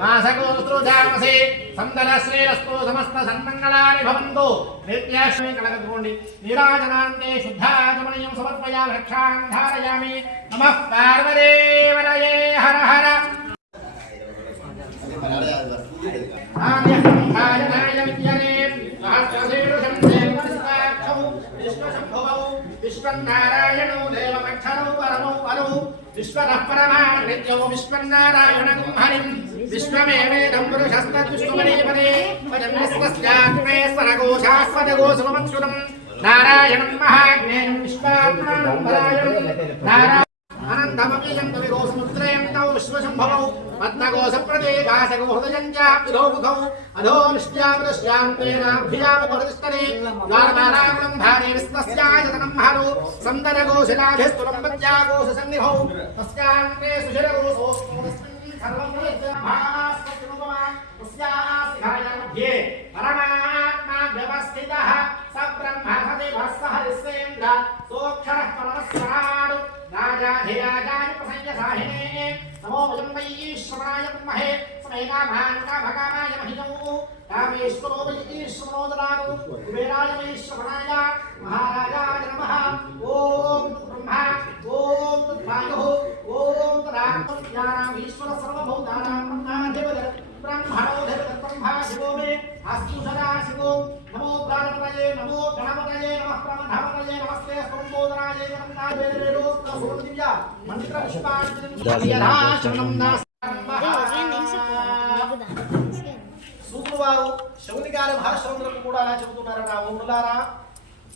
మాసగోత్రుజామసి సందర సమస్త సన్మంగళాని భవంతు. నిత్యాశ్రమే కలగదుకోండి నీరాజనాంతే శుద్ధాచమనీయం సమర్పయా వృక్షాన్ ధారయామి. నమః పార్వదేవరయే హర హర. ఆర్యహంకాయనాయ విద్యనే దేవమక్షరౌ పరమౌ పరౌ. విశ్వరపరమాణ్యో పరమాణ నిత్యౌ విశ్వన్నారాయణం హరిం. విశ్వమేవేదం పురుషస్తద్విష్ణుమణీపదే వయం విశ్వస్యాత్మే నారాయణం మహాజ్ఞేయం విశ్వాత్మానం నారాయణ तमपीयन्तविदोसमुद्रयन्तौ विश्वशम्भवौ पद्मकोशप्रदेगासगोहृदयम् चाप्तिधौ मुखौ अधो निष्यामृश्यान्तेनाभ्यामपरिस्तरे द्वारमारागुणम् भारे विश्वस्यायतनम् हरौ। सन्दरघोषिलाभिस्तुलम्बत्याघोषसन्निभौ तस्यान्ते सुशिरघोषोऽस्मिन् सर्वं तस्यास्तिघायामध्ये परमात्मा व्यवस्थितः स ब्रह्म सदेवः सह विश्वेन्द्र सोऽक्षरः परमस्वराट् राजाधिराजानुप्रसञ्जसाहिने नमो वजम्बयीश्वराय महे स्मेकाभान्ताभकामाय महितौ रामेश्वरोपयतीश्वरोदरागौ कुबेराय महेश्वराय महाराजाय नमः। ॐ ब्रह्मा। ॐ तद्भायोः ॐ तदात्मज्ञानामीश्वरसर्वभूतानां ब्रह्माधिपद ब्रह्मणोधिपद शिवो मे अस्तु सदा शिवो नमो प्राणपतये नमो गणपतये नमः प्रमथपतये नमस्ते स्वर्गोदराय नमस्ते वेदोक्तसोदिव्या मंत्र पुष्पाञ्जलिं यथा शरणं సూకువారు శివుని గారి మహాశ్రములకు కూడా అలా చెబుతున్నారట ఓములారా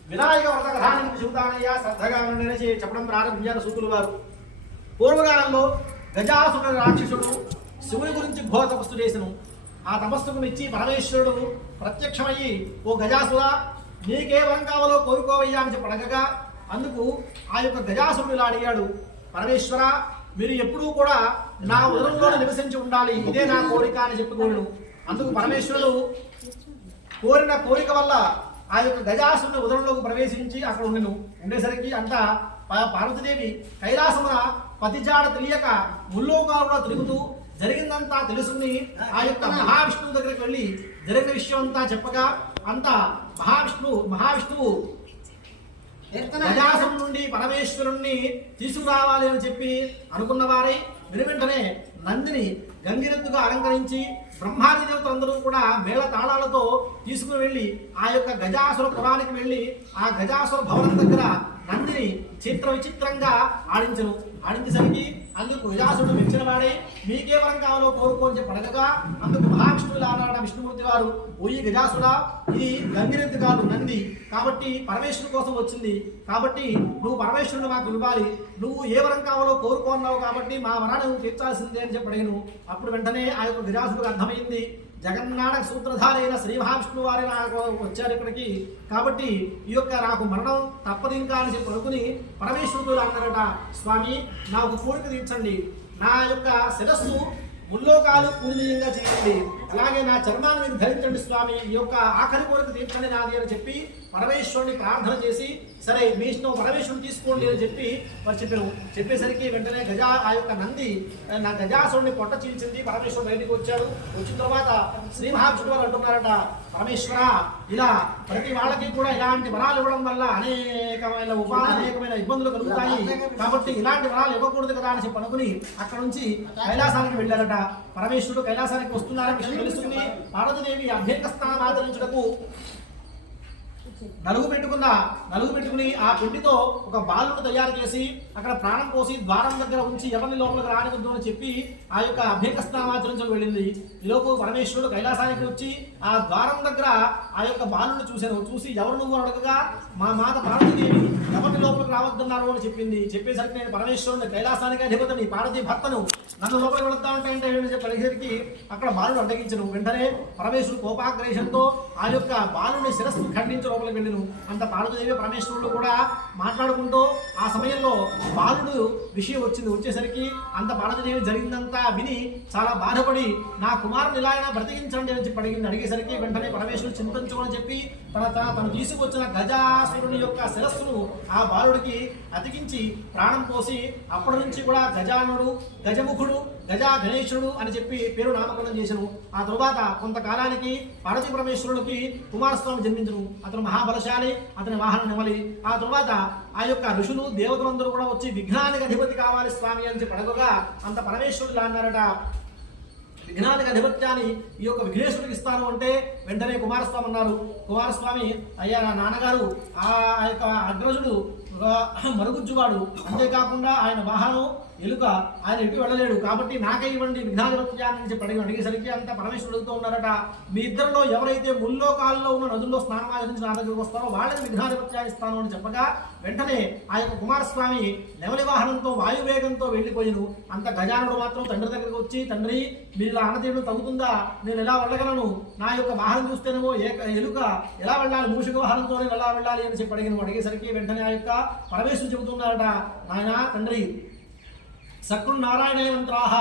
వినాయక వ్రత కథాన్ని చెబుతానయ్యా శ్రద్ధగా ఉండేసి చెప్పడం ప్రారంభించారు సూకులు వారు పూర్వకాలంలో గజాసుర రాక్షసుడు శివుని గురించి ఘోర తపస్సు చేసను ఆ తపస్సుకు మెచ్చి పరమేశ్వరుడు ప్రత్యక్షమయ్యి ఓ గజాసుర నీకే వరం కావాలో కోరుకోవయ్యా అని చెప్పడగగా అందుకు ఆ యొక్క గజాసురుడు ఇలా అడిగాడు పరమేశ్వర మీరు ఎప్పుడూ కూడా నా ఉదరంలో నివసించి ఉండాలి ఇదే నా కోరిక అని చెప్పుకోడు అందుకు పరమేశ్వరుడు కోరిన కోరిక వల్ల ఆ యొక్క గజాసుని ఉదరంలోకి ప్రవేశించి అక్కడ ఉండను. ఉండేసరికి అంతా పార్వతీదేవి కైలాసమున పతిజాడ తెలియక ముల్లోకాలుగా తిరుగుతూ జరిగిందంతా తెలుసుకుని ఆ యొక్క మహావిష్ణువు దగ్గరికి వెళ్ళి జరిగిన విషయం అంతా చెప్పగా అంతా మహావిష్ణువు మహావిష్ణువు గజాసం నుండి పరమేశ్వరుణ్ణి తీసుకురావాలి అని చెప్పి అనుకున్న వారై వెను వెంటనే నందిని గంగిరెద్దుగా అలంకరించి బ్రహ్మాది దేవతలందరూ కూడా మేళ తాళాలతో తీసుకుని వెళ్ళి ఆ యొక్క గజాసుర పురానికి వెళ్ళి ఆ గజాసుర భవనం దగ్గర నందిని చిత్ర విచిత్రంగా ఆడించను. ఆడించేసరికి అందుకు గజాసుడు మెచ్చిన వాడే. మీకే వరం కావాలో కోరుకోని అని అందుకు మహావిష్ణువులు ఆనాడ విష్ణుమూర్తి వారు ఓయి గజాసుడా ఇది గంగిరెద్దు కాదు నంది. కాబట్టి పరమేశ్వరుడు కోసం వచ్చింది. కాబట్టి నువ్వు పరమేశ్వరుడు మాకు ఇవ్వాలి. నువ్వు ఏ వరం కావాలో కోరుకున్నావు కాబట్టి మా వరాన్ని నువ్వు తీర్చాల్సిందే అని చెప్పడేను అప్పుడు వెంటనే ఆ యొక్క గజాసుడికి అర్థమైంది. జగన్నాటక సూత్రధారైన శ్రీ మహావిష్ణువు వారి నాకు వచ్చారు ఇక్కడికి. కాబట్టి ఈ యొక్క నాకు మరణం తప్పదు ఇంకా అని చెప్పి అనుకుని పరమేశ్వరుడు అన్నారట స్వామి నాకు కోరిక తీర్చండి. నా యొక్క శిరస్సు ముల్లోకాలు పూర్ణీయంగా చేయండి. అలాగే నా చర్మాన్ని మీరు ధరించండి స్వామి. ఈ యొక్క ఆఖరి కోరిక తీర్చండి నాది అని చెప్పి పరమేశ్వరుని ప్రార్థన చేసి సరే మీ ఇష్టం పరమేశ్వరుని తీసుకోండి అని చెప్పి వారు చెప్పాను చెప్పేసరికి వెంటనే గజా ఆ యొక్క నంది నా గజాసురుని పొట్ట చీల్చింది పరమేశ్వరుడు బయటికి వచ్చాడు. వచ్చిన తర్వాత శ్రీ మహావిష్ణువు వారు అంటున్నారట పరమేశ్వర ఇలా ప్రతి వాళ్ళకి కూడా ఇలాంటి వరాలు ఇవ్వడం వల్ల అనేకమైన ఉపా అనేకమైన ఇబ్బందులు కలుగుతాయి. కాబట్టి ఇలాంటి వరాలు ఇవ్వకూడదు కదా అని చెప్పి అనుకుని అక్కడ నుంచి కైలాసానికి వెళ్ళారట. పరమేశ్వరుడు కైలాసానికి వస్తున్నారని విషయం తెలుస్తుంది పార్వతీదేవి అభ్యంగ స్థానం ఆచరించుటకు నలుగు పెట్టుకున్న నలుగు పెట్టుకుని ఆ పిండితో ఒక బాలును తయారు చేసి అక్కడ ప్రాణం పోసి ద్వారం దగ్గర ఉంచి ఎవరిని లోపలికి రానివద్దు అని చెప్పి ఆ యొక్క అభ్యంగ స్నానాచరించడం వెళ్ళింది. ఈలోపు పరమేశ్వరుడు కైలాసానికి వచ్చి ఆ ద్వారం దగ్గర ఆ యొక్క బాలును చూశాను చూసి ఎవరు నువ్వు అడగగా మా మాత పార్వతీదేవి ఎవరి లోపలికి రావద్దన్నారు అని చెప్పింది. చెప్పేసరికి నేను పరమేశ్వరుని కైలాసానికి అధిపతిని పార్వతి భర్తను నన్ను లోపలికి వెళుతా ఉంటాయంటే ఏంటి చెప్పి అడిగేసరికి అక్కడ బాలుడు అడ్డగించను. వెంటనే పరమేశ్వరుడు కోపాగ్రేషంతో ఆ యొక్క బాలుని శిరస్సు ఖండించి లోపలికి వెళ్ళిను. అంత పార్వతీదేవి పరమేశ్వరుడు కూడా మాట్లాడుకుంటూ ఆ సమయంలో బాలుడు విషయం వచ్చింది. వచ్చేసరికి అంత పార్వతీదేవి జరిగిందంతా విని చాలా బాధపడి నా కుమారుని ఇలా అయినా బ్రతికించండి అని చెప్పి అడిగింది. అడిగేసరికి వెంటనే పరమేశ్వరుడు చింతించమని చెప్పి తన తన తను తీసుకొచ్చిన గజాసురుని యొక్క శిరస్సును ఆ బాలుడికి అతికించి ప్రాణం పోసి అప్పటి నుంచి కూడా గజానుడు గజముఖుడు గజా గణేశుడు అని చెప్పి పేరు నామకరణం చేసను ఆ తరువాత కొంతకాలానికి పార్వతీ పరమేశ్వరుడికి కుమారస్వామి జన్మించను అతను మహాబలశాలి అతని వాహనం నెమలి. ఆ తరువాత ఆ యొక్క ఋషులు దేవతలందరూ కూడా వచ్చి విఘ్నానికి అధిపతి కావాలి స్వామి అని చెప్పి అడగగా అంత పరమేశ్వరుడు అన్నారట. విఘ్నాధిక అధిపత్యాన్ని ఈ యొక్క విఘ్నేశ్వరుడికి ఇస్తాను అంటే వెంటనే కుమారస్వామి అన్నారు. కుమారస్వామి అయ్యా నా నాన్నగారు ఆ యొక్క అగ్రజుడు ఒక మరుగుజ్జువాడు. అంతేకాకుండా ఆయన వాహనం ఎలుక ఆయన ఎటు వెళ్ళలేడు. కాబట్టి నాకే ఇవ్వండి విఘ్నాధిపత్యాన్ని నుంచి చెప్పి అడిగి అడిగేసరికి అంత పరమేశ్వరుడు అడుగుతూ ఉన్నారట. మీ ఇద్దరిలో ఎవరైతే ముల్లోకాల్లో ఉన్న నదుల్లో స్నానం ఆచరించి నా దగ్గరకు వస్తారో వాళ్ళకి విఘ్నాధిపత్యాన్ని ఇస్తాను అని చెప్పగా వెంటనే ఆ యొక్క కుమారస్వామి నెమలి వాహనంతో వాయువేగంతో వెళ్ళిపోయిను. అంత గజానుడు మాత్రం తండ్రి దగ్గరకు వచ్చి తండ్రి మీరు ఇలా ఆనతీయడం తగ్గుతుందా? నేను ఎలా వెళ్ళగలను? నా యొక్క వాహనం చూస్తేనేమో ఏక ఎలుక ఎలా వెళ్ళాలి? మూషిక వాహనంతో నేను ఎలా వెళ్ళాలి? అని చెప్పి అడిగిన అడిగేసరికి వెంటనే ఆ యొక్క పరమేశ్వరుడు చెబుతున్నారట నాయన తండ్రి సకృ నారాయణ మంత్రాహ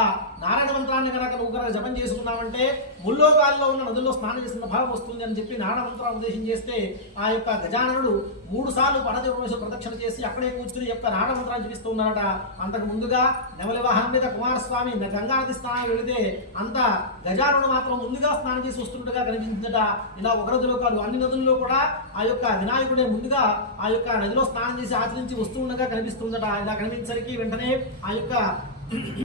నారాయణ మంత్రాన్ని కనుక నువ్వు కనుక జపం చేసుకున్నావంటే ముల్లోకాల్లో ఉన్న నదుల్లో స్నానం చేసిన భావం వస్తుంది అని చెప్పి నారాయణ మంత్రాన్ని ఉపదేశం చేస్తే ఆ యొక్క గజాననుడు మూడు సార్లు పరదేవేశ్వర ప్రదక్షిణ చేసి అక్కడే కూర్చుని యొక్క నారాయణ మంత్రాన్ని చూపిస్తూ ఉన్నారట అంతకు ముందుగా నెమలి వాహనం మీద కుమారస్వామి గంగానది స్నానం వెళితే అంత గజానుడు మాత్రం ముందుగా స్నానం చేసి వస్తుండగా కనిపించిందట. ఇలా ఒక నదిలో కాదు అన్ని నదుల్లో కూడా ఆ యొక్క వినాయకుడే ముందుగా ఆ యొక్క నదిలో స్నానం చేసి ఆచరించి వస్తుండగా కనిపిస్తుందట. ఇలా కనిపించరికి వెంటనే ఆ యొక్క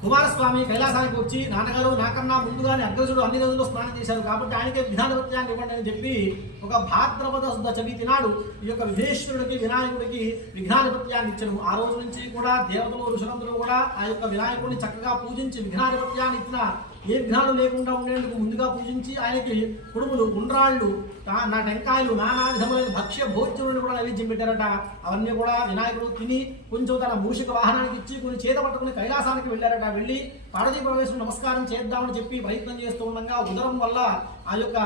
కుమారస్వామి కైలాసానికి వచ్చి నాన్నగారు నాకన్నా ముందుగానే అగ్రజుడు అన్ని రోజుల్లో స్నానం చేశారు కాబట్టి ఆయనకే విధానవృత్యాన్ని ఇవ్వండి అని చెప్పి ఒక భాద్రపద శుద్ధ చవితి నాడు ఈ యొక్క విఘ్నేశ్వరుడికి వినాయకుడికి విఘ్నాధిపత్యాన్ని ఇచ్చను ఆ రోజు నుంచి కూడా దేవతలు ఋషులందరూ కూడా ఆ యొక్క వినాయకుడిని చక్కగా పూజించి విఘ్నాధిపత్యాన్ని ఇచ్చిన ఏ విఘ్నాలు లేకుండా ఉండేందుకు ముందుగా పూజించి ఆయనకి కుడుములు గుండ్రాళ్ళు నా టెంకాయలు నానా విధములైన భక్ష్య భోజ్యములను కూడా నైవేద్యం పెట్టారట. అవన్నీ కూడా వినాయకుడు తిని కొంచెం తన మూషిక వాహనానికి ఇచ్చి కొన్ని చేత పట్టుకుని కైలాసానికి వెళ్ళారట. వెళ్ళి పార్వతీ ప్రవేశం నమస్కారం చేద్దామని చెప్పి ప్రయత్నం చేస్తూ ఉండగా ఉదరం వల్ల ఆ యొక్క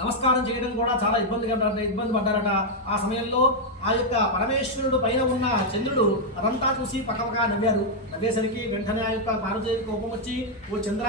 నమస్కారం చేయడం కూడా చాలా ఇబ్బంది పడ్డారట ఇబ్బంది పడ్డారట. ఆ సమయంలో ఆ యొక్క పరమేశ్వరుడు పైన ఉన్న చంద్రుడు అదంతా చూసి పక్కపక్క నవ్వారు. నవ్వేసరికి వెంటనే ఆ యొక్క పార్వతీదేవి కోపం వచ్చి ఓ చంద్ర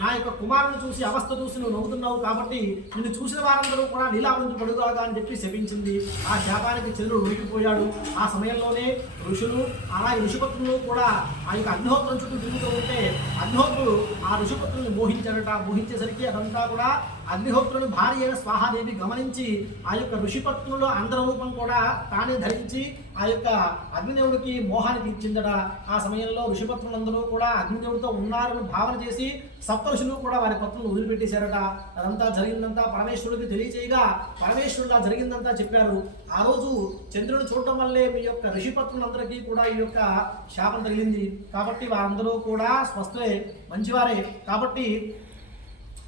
నా యొక్క కుమారుని చూసి అవస్థ చూసి నువ్వు నవ్వుతున్నావు కాబట్టి నిన్ను చూసిన వారందరూ కూడా నీలా నుంచి అని చెప్పి శపించింది. ఆ శాపానికి చంద్రుడు ఉరికిపోయాడు. ఆ సమయంలోనే ఋషులు అలాగే ఋషిపత్రులు కూడా ఆ యొక్క అగ్నిహోత్రం చుట్టూ తిరుగుతూ ఉంటే అగ్నిహోత్రులు ఆ ఋషిపత్రుల్ని మోహించారట మోహించేసరికి అదంతా కూడా అగ్నిహోత్రుని భార్య అయిన స్వాహాదేవి గమనించి ఆ యొక్క ఋషిపత్నుల అందరూపం కూడా తానే ధరించి ఆ యొక్క అగ్నిదేవుడికి మోహానికి ఇచ్చిందట. ఆ సమయంలో ఋషిపత్రులందరూ కూడా అగ్నిదేవుడితో ఉన్నారని భావన చేసి సప్తఋషులు కూడా వారి పత్రులను వదిలిపెట్టేశారట. అదంతా జరిగిందంతా పరమేశ్వరుడికి తెలియచేయగా పరమేశ్వరుడు జరిగిందంతా చెప్పారు. ఆ రోజు చంద్రుడు చూడటం వల్లే మీ యొక్క ఋషిపత్నులందరికీ కూడా ఈ యొక్క శాపం తగిలింది. కాబట్టి వారందరూ కూడా స్వస్థలే మంచివారే. కాబట్టి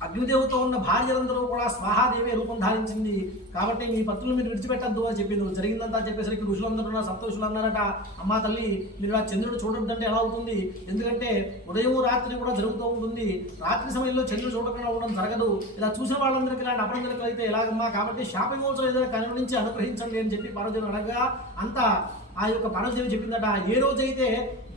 అగ్నిదేవుతో ఉన్న భార్యలందరూ కూడా స్వాహాదేవే రూపం ధారించింది. కాబట్టి మీ పత్రులు మీరు విడిచిపెట్టద్దు అని చెప్పింది. జరిగిందంతా చెప్పేసరికి ఋషులందరూ ఉన్నారు అన్నారట. అమ్మా తల్లి మీరు ఆ చంద్రుడు చూడొద్దంటే ఎలా అవుతుంది? ఎందుకంటే ఉదయం రాత్రి కూడా జరుగుతూ ఉంటుంది. రాత్రి సమయంలో చంద్రుడు చూడకుండా ఉండడం జరగదు. ఇలా చూసిన వాళ్ళందరికీ ఇలాంటి అపరందరికీ అయితే ఎలాగమ్మా? కాబట్టి శాప విమోచన ఏదైనా కనుగొనించి అనుగ్రహించండి అని చెప్పి పార్వతి అడగగా అంతా ఆ యొక్క పరమదేవి చెప్పిందట ఏ రోజైతే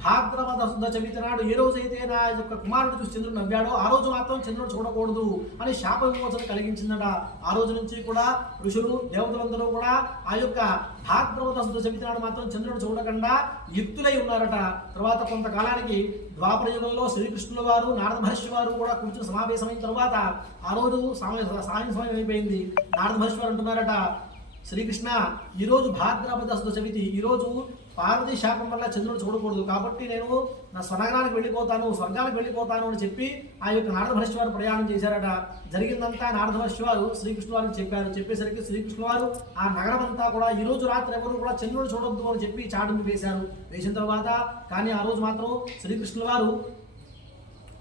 భాద్రపద శుద్ధ చవితి నాడు ఏ రోజైతే నా యొక్క కుమారుడు చూసి చంద్రుడు నవ్వాడో ఆ రోజు మాత్రం చంద్రుడు చూడకూడదు అని శాప విమోచన కలిగించిందట. ఆ రోజు నుంచి కూడా ఋషులు దేవతలందరూ కూడా ఆ యొక్క భాద్రపద శుద్ధ చవితి నాడు మాత్రం చంద్రుడు చూడకుండా యుక్తులై ఉన్నారట. తర్వాత కొంతకాలానికి ద్వాపర యుగంలో శ్రీకృష్ణుల వారు నారద మహర్షి వారు కూడా కూర్చుని సమావేశమైన తర్వాత ఆ రోజు సాయం సమయం అయిపోయింది. నారద మహర్షి వారు అంటున్నారట శ్రీకృష్ణ ఈరోజు భాద్రపద చవితి ఈరోజు పార్వతీ శాపం వల్ల చంద్రుడు చూడకూడదు. కాబట్టి నేను నా స్వనగరానికి వెళ్ళిపోతాను స్వర్గానికి వెళ్ళిపోతాను అని చెప్పి ఆ యొక్క నారదమహర్షి వారు ప్రయాణం చేశారట. జరిగిందంతా నారదమహర్షి వారు శ్రీకృష్ణ వారికి చెప్పారు. చెప్పేసరికి శ్రీకృష్ణ వారు ఆ నగరం అంతా కూడా ఈ రోజు రాత్రి ఎవరు కూడా చంద్రుడు చూడొద్దు అని చెప్పి చాటును వేశారు. వేసిన తర్వాత కానీ ఆ రోజు మాత్రం శ్రీకృష్ణుల వారు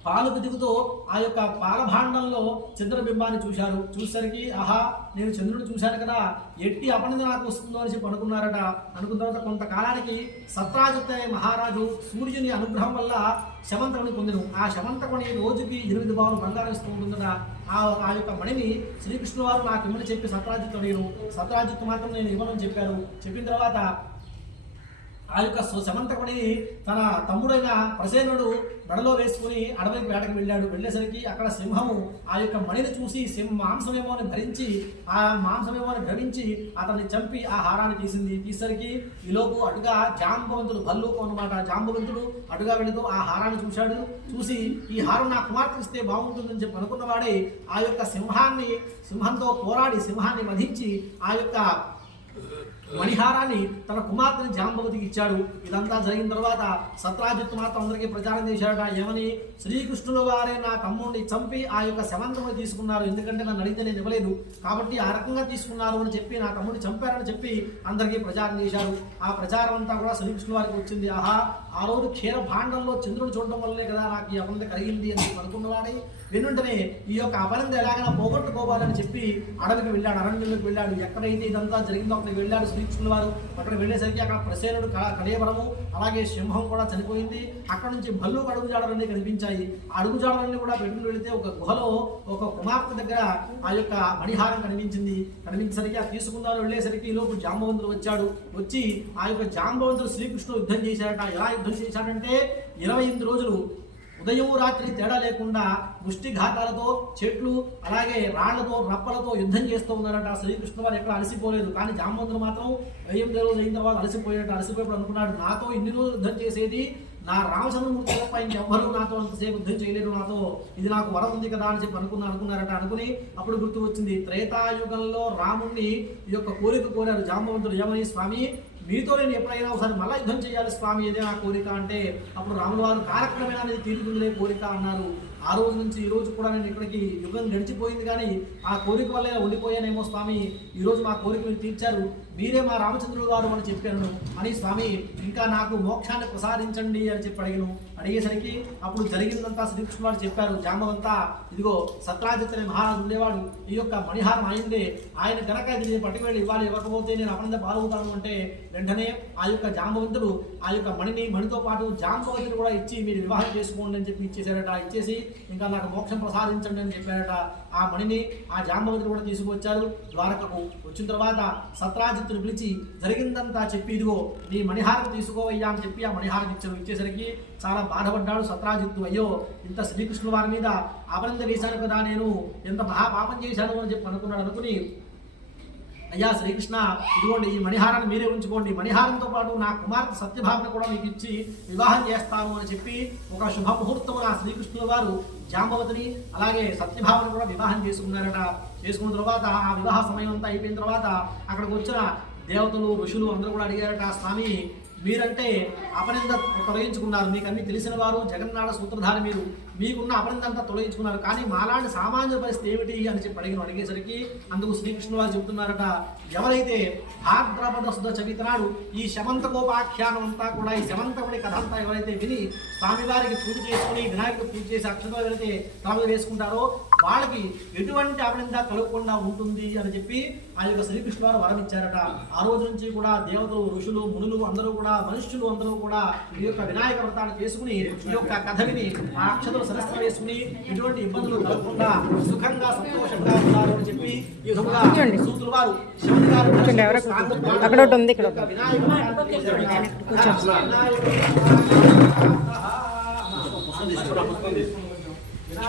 పాలకు దిగుతూ ఆ యొక్క పాలభాండంలో చంద్రబింబాన్ని చూశారు. చూసేసరికి ఆహా నేను చంద్రుడు చూశాను కదా ఎట్టి అపనింద నాకు వస్తుందో అని చెప్పి అనుకున్నారట అనుకున్న తర్వాత కొంతకాలానికి సత్రాజిత్ అనే మహారాజు సూర్యుని అనుగ్రహం వల్ల శమంతకుని పొందిను. ఆ శమంతకుని రోజుకి ఎనిమిది బావులు బంగారం ఇస్తూ ఉంటుందట. ఆ ఆ యొక్క మణిని శ్రీకృష్ణువారు నాకు ఇమ్మని చెప్పి సత్రాజిత్ అడిగారు. సత్రాజిత్ మాత్రం నేను ఇవ్వనని చెప్పారు. చెప్పిన తర్వాత ఆ యొక్క సమంతకుడి తన తమ్ముడైన ప్రసేనుడు మెడలో వేసుకుని అడవికి వేటకు వెళ్ళాడు. వెళ్ళేసరికి అక్కడ సింహము ఆ యొక్క మణిని చూసి సింహ మాంసమేమో అని భరించి ఆ మాంసమేమో అని భ్రమించి అతన్ని చంపి ఆ హారాన్ని తీసింది. తీసరికి ఈలోపు అటుగా జాంబవంతుడు భల్లూకు అనమాట జాంబవంతుడు అటుగా వెళుతూ ఆ హారాన్ని చూశాడు. చూసి ఈ హారం నా కుమార్తె ఇస్తే బాగుంటుందని చెప్పి అనుకున్నవాడే ఆ యొక్క సింహాన్ని సింహంతో పోరాడి సింహాన్ని వధించి ఆ యొక్క మణిహారాన్ని తన కుమార్తెని జాంబవతికి ఇచ్చాడు. ఇదంతా జరిగిన తర్వాత సత్రాజిత్తు మాత్రం అందరికీ ప్రచారం చేశాడట. ఏమని? శ్రీకృష్ణుల వారే నా తమ్ముడిని చంపి ఆ యొక్క శవంతముని తీసుకున్నారు. ఎందుకంటే నన్ను అడిగితే నేను ఇవ్వలేదు. కాబట్టి ఆ రకంగా తీసుకున్నారు అని చెప్పి నా తమ్ముడిని చంపారని చెప్పి అందరికీ ప్రచారం చేశారు. ఆ ప్రచారం అంతా కూడా శ్రీకృష్ణుల వారికి వచ్చింది. ఆహా! ఆ రోజు క్షీర భాండంలో చంద్రుడు చూడడం వల్లే కదా నాకు ఈ అపనంద కలిగింది అని అనుకున్నవాడే. వెన్నుంటనే ఈ యొక్క అపనంద ఎలాగైనా పోగొట్టుకోవాలని చెప్పి అడవికి వెళ్ళాడు అరణ్యంలోకి వెళ్ళాడు. ఎక్కడైతే ఇదంతా జరిగిందో అక్కడికి వెళ్ళాడు శ్రీకృష్ణుల వారు అక్కడ వెళ్ళేసరికి అక్కడ ప్రసేనుడు కళేవరము అలాగే సింహం కూడా చనిపోయింది. అక్కడ నుంచి భల్లు అడుగుజాడలన్నీ కనిపించాయి. అడుగు అడుగుజాడలన్నీ కూడా పెట్టుకుని వెళితే ఒక గుహలో ఒక కుమార్తె దగ్గర ఆ యొక్క మణిహారం కనిపించింది. కనిపించేసరికి ఆ తీసుకుందామని వెళ్ళేసరికి ఈలోపు లోపు జాంబవంతుడు వచ్చాడు. వచ్చి ఆ యొక్క జాంబవంతుడు శ్రీకృష్ణుడు యుద్ధం చేశాడట ఎలా యుద్ధం చేశాడంటే ఇరవై ఎనిమిది రోజులు ఉదయం రాత్రి తేడా లేకుండా ముష్టిఘాతాలతో చెట్లు అలాగే రాళ్ళతో రప్పలతో యుద్ధం చేస్తూ ఉన్నారట. శ్రీకృష్ణ వారు ఎక్కడ అలసిపోలేదు. కానీ జాంబవంతుడు మాత్రం వెయ్యం రోజు అయిన తర్వాత అలసిపోయాడు అలసిపోయినప్పుడు అనుకున్నాడు నాతో ఇన్ని రోజులు యుద్ధం చేసేది నా రామచంద్రమూర్తి తప్ప ఇంకెవ్వరూ నాతో అంతసేపు యుద్ధం చేయలేరు నాతో. ఇది నాకు వరం ఉంది కదా అని చెప్పి అనుకున్నా అనుకున్నారట. అనుకుని అప్పుడు గుర్తు వచ్చింది త్రేతాయుగంలో రాముణ్ణి ఈ యొక్క కోరిక కోరారు జాంబవంతుడు యమని స్వామి. మీతో నేను ఎప్పుడైనా ఒకసారి మళ్ళీ యుద్ధం చేయాలి స్వామి ఏదే నా కోరిక అంటే అప్పుడు రాముల వారు కాలక్రమేణా అనేది తీరుతుందిలే కోరిక అన్నారు. ఆ రోజు నుంచి ఈ రోజు కూడా నేను ఇక్కడికి యుగం గడిచిపోయింది కానీ ఆ కోరిక వల్లే ఉండిపోయానేమో స్వామి. ఈ రోజు మా కోరిక మీరు తీర్చారు. మీరే మా రామచంద్రుడు గారు అని చెప్పాను అని స్వామి ఇంకా నాకు మోక్షాన్ని ప్రసాదించండి అని చెప్పి అడిగాను. అడిగేసరికి అప్పుడు జరిగిందంతా శ్రీకృష్ణుడు చెప్పారు. జామవంతా ఇదిగో సత్రాజిత్ మహారాజు ఉండేవాడు. ఈ యొక్క మణిహారం అయిందే ఆయన గనక ఇది నేను పట్టుకెళ్ళి ఇవ్వాలి ఇవ్వకపోతే నేను అపనంద బాగుతాను అంటే వెంటనే ఆ యొక్క జాంబవంతుడు ఆ యొక్క మణిని మణితో పాటు జాంబవతిని కూడా ఇచ్చి మీరు వివాహం చేసుకోండి అని చెప్పి ఇచ్చేసారట ఇచ్చేసి ఇంకా నాకు మోక్షం ప్రసాదించండి అని చెప్పారట ఆ మణిని ఆ జాంబవతిని కూడా తీసుకొచ్చారు ద్వారకకు వచ్చిన తర్వాత సత్రాజిత్తుని పిలిచి జరిగిందంతా చెప్పి ఇదిగో నీ మణిహారం తీసుకోవయ్యా అని చెప్పి ఆ మణిహారం ఇచ్చారు ఇచ్చేసరికి చాలా బాధపడ్డాడు సత్రాజిత్తు. అయ్యో ఇంత శ్రీకృష్ణుల వారి మీద ఆపనంద వేశాను కదా నేను ఎంత మహాపాపం చేశాను అని చెప్పి అనుకున్నాడు అనుకుని అయ్యా శ్రీకృష్ణ ఇదిగోండి ఈ మణిహారాన్ని మీరే ఉంచుకోండి. మణిహారంతో పాటు నా కుమార్తె సత్యభావన కూడా మీకు ఇచ్చి వివాహం చేస్తాను అని చెప్పి ఒక శుభముహూర్తం ఆ శ్రీకృష్ణుల వారు జాంబవతిని అలాగే సత్యభావన కూడా వివాహం చేసుకున్నారట. చేసుకున్న తర్వాత ఆ వివాహ సమయం అంతా అయిపోయిన తర్వాత అక్కడికి వచ్చిన దేవతలు ఋషులు అందరూ కూడా అడిగారట స్వామి మీరంటే అపనింద తొలగించుకున్నారు. మీకు అన్ని తెలిసిన వారు జగన్నాథ సూత్రధారి మీరు. మీకున్న అపనింద అంతా తొలగించుకున్నారు. కానీ మాలాంటి సామాన్య పరిస్థితి ఏమిటి అని చెప్పి అడిగిన అడిగేసరికి అందుకు శ్రీకృష్ణుడు వారు చెబుతున్నారట ఎవరైతే భాద్రపద శుద్ధ చవితనాడు ఈ శమంతకోపాఖ్యానం అంతా కూడా ఈ శమంతకుడి కథ అంతా ఎవరైతే విని స్వామివారికి పూజ చేసుకుని వినాయకుడికి పూజ చేసి అక్షతలు ఎవరైతే తల వేసుకుంటారో వాళ్ళకి ఎటువంటి అపనింద కలగకుండా ఉంటుంది అని చెప్పి ఆ యొక్క శ్రీకృష్ణ వారు వరం ఇచ్చారట ఆ రోజు నుంచి కూడా దేవతలు ఋషులు మునులు అందరూ కూడా మనుష్యులు అందరూ కూడా ఈ యొక్క వినాయక వ్రతాన్ని చేసుకుని ఈ యొక్క కథ విని ఆ అక్షతలు సరస్సు వేసుకుని ఎటువంటి ఇబ్బందులు కలగకుండా సుఖంగా సంతోషంగా ఉన్నారు అని చెప్పి ఈ విధముగా సూతులు వారు శివుని గారు. అక్కడ ఒకటి ఉంది, ఇక్కడ. వినాయక